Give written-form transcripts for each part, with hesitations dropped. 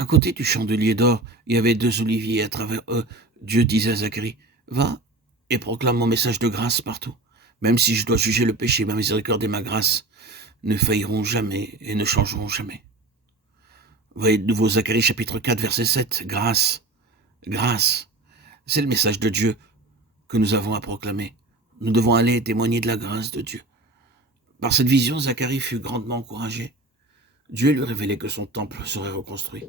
À côté du chandelier d'or, il y avait 2 oliviers. À travers eux, Dieu disait à Zacharie, va et proclame mon message de grâce partout. Même si je dois juger le péché, ma miséricorde et ma grâce ne failliront jamais et ne changeront jamais. Vous voyez de nouveau Zacharie chapitre 4, verset 7. Grâce, grâce. C'est le message de Dieu que nous avons à proclamer. Nous devons aller témoigner de la grâce de Dieu. Par cette vision, Zacharie fut grandement encouragé. Dieu lui révélait que son temple serait reconstruit.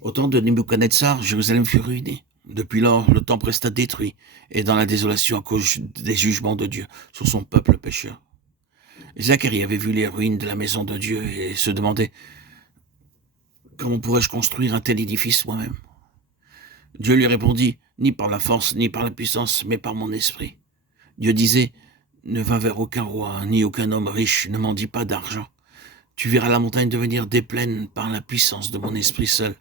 Au temps de Nebuchadnezzar, Jérusalem fut ruinée. Depuis lors, le temple resta détruit et dans la désolation à cause des jugements de Dieu sur son peuple pécheur. Zacharie avait vu les ruines de la maison de Dieu et se demandait comment pourrais-je construire un tel édifice moi-même. Dieu lui répondit, ni par la force, ni par la puissance, mais par mon esprit. Dieu disait, ne va vers aucun roi, ni aucun homme riche, ne m'en dis pas d'argent. Tu verras la montagne devenir déplaine par la puissance de mon esprit seul.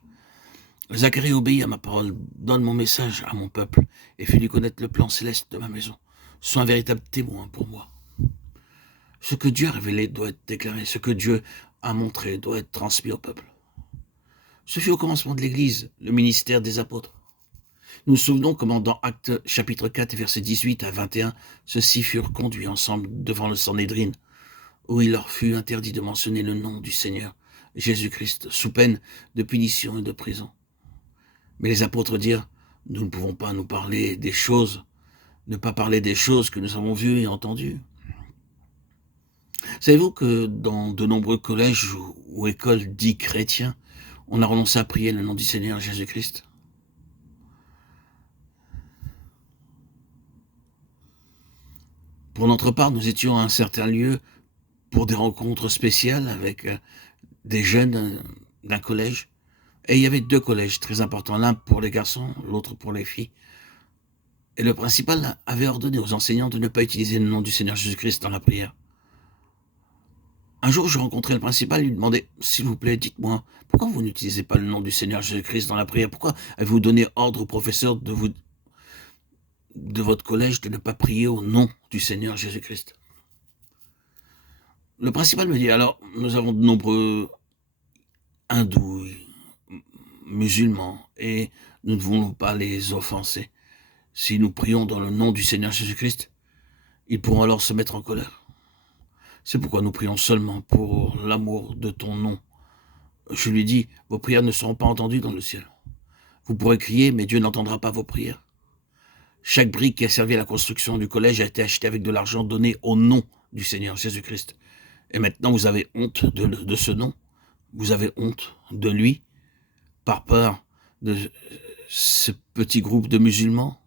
Zacharie obéit à ma parole, donne mon message à mon peuple, et fais-lui connaître le plan céleste de ma maison. Sois un véritable témoin pour moi. Ce que Dieu a révélé doit être déclaré, ce que Dieu a montré doit être transmis au peuple. Ce fut au commencement de l'Église, le ministère des apôtres. Nous nous souvenons comment dans Actes chapitre 4, versets 18 à 21, ceux-ci furent conduits ensemble devant le Sanhédrin, où il leur fut interdit de mentionner le nom du Seigneur, Jésus-Christ, sous peine de punition et de prison. Mais les apôtres dirent, nous ne pouvons pas nous parler des choses, ne pas parler des choses que nous avons vues et entendues. Savez-vous que dans de nombreux collèges ou écoles dits chrétiens, on a renoncé à prier le nom du Seigneur Jésus-Christ? Pour notre part, nous étions à un certain lieu pour des rencontres spéciales avec des jeunes d'un collège. Et il y avait 2 collèges très importants, l'un pour les garçons, l'autre pour les filles. Et le principal avait ordonné aux enseignants de ne pas utiliser le nom du Seigneur Jésus-Christ dans la prière. Un jour, je rencontrai le principal, il lui demandait, s'il vous plaît, dites-moi, pourquoi vous n'utilisez pas le nom du Seigneur Jésus-Christ dans la prière? Pourquoi avez-vous donné ordre au professeur de votre collège de ne pas prier au nom du Seigneur Jésus-Christ? Le principal me dit, alors, nous avons de nombreux hindous, musulmans, et nous ne voulons pas les offenser. Si nous prions dans le nom du Seigneur Jésus-Christ, ils pourront alors se mettre en colère. C'est pourquoi nous prions seulement pour l'amour de ton nom. Je lui dis, vos prières ne seront pas entendues dans le ciel. Vous pourrez crier, mais Dieu n'entendra pas vos prières. Chaque brique qui a servi à la construction du collège a été achetée avec de l'argent donné au nom du Seigneur Jésus-Christ. Et maintenant, vous avez honte de ce nom. Vous avez honte de lui, par peur de ce petit groupe de musulmans.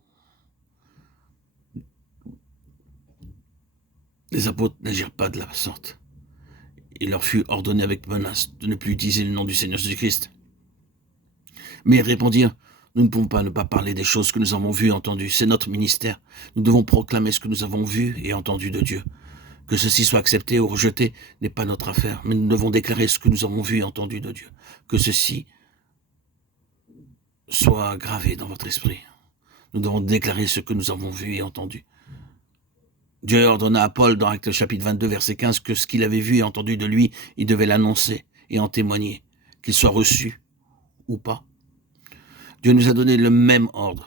Les apôtres n'agirent pas de la sorte. Il leur fut ordonné avec menace de ne plus utiliser le nom du Seigneur Jésus-Christ. Mais ils répondirent, nous ne pouvons pas ne pas parler des choses que nous avons vues et entendues. C'est notre ministère. Nous devons proclamer ce que nous avons vu et entendu de Dieu. Que ceci soit accepté ou rejeté n'est pas notre affaire, mais nous devons déclarer ce que nous avons vu et entendu de Dieu. Que ceci soit gravé dans votre esprit. Nous devons déclarer ce que nous avons vu et entendu. Dieu ordonna à Paul dans Actes chapitre 22, verset 15, que ce qu'il avait vu et entendu de lui, il devait l'annoncer et en témoigner, qu'il soit reçu ou pas. Dieu nous a donné le même ordre.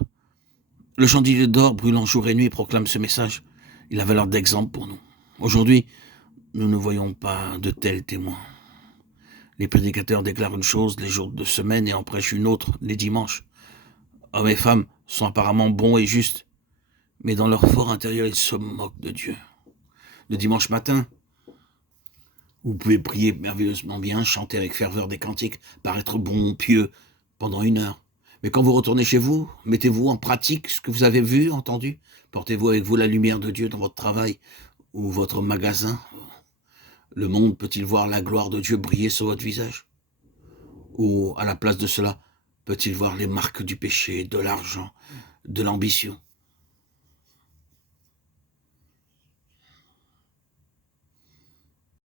Le chandelier d'or brûlant jour et nuit proclame ce message. Il a valeur d'exemple pour nous. Aujourd'hui, nous ne voyons pas de tels témoins. Les prédicateurs déclarent une chose les jours de semaine et en prêchent une autre les dimanches. Hommes et femmes sont apparemment bons et justes, mais dans leur fort intérieur, ils se moquent de Dieu. Le dimanche matin, vous pouvez prier merveilleusement bien, chanter avec ferveur des cantiques, paraître bon, pieux, pendant 1 heure. Mais quand vous retournez chez vous, mettez-vous en pratique ce que vous avez vu, entendu. Portez-vous avec vous la lumière de Dieu dans votre travail ou votre magasin. Le monde peut-il voir la gloire de Dieu briller sur votre visage? Ou, à la place de cela, peut-il voir les marques du péché, de l'argent, de l'ambition?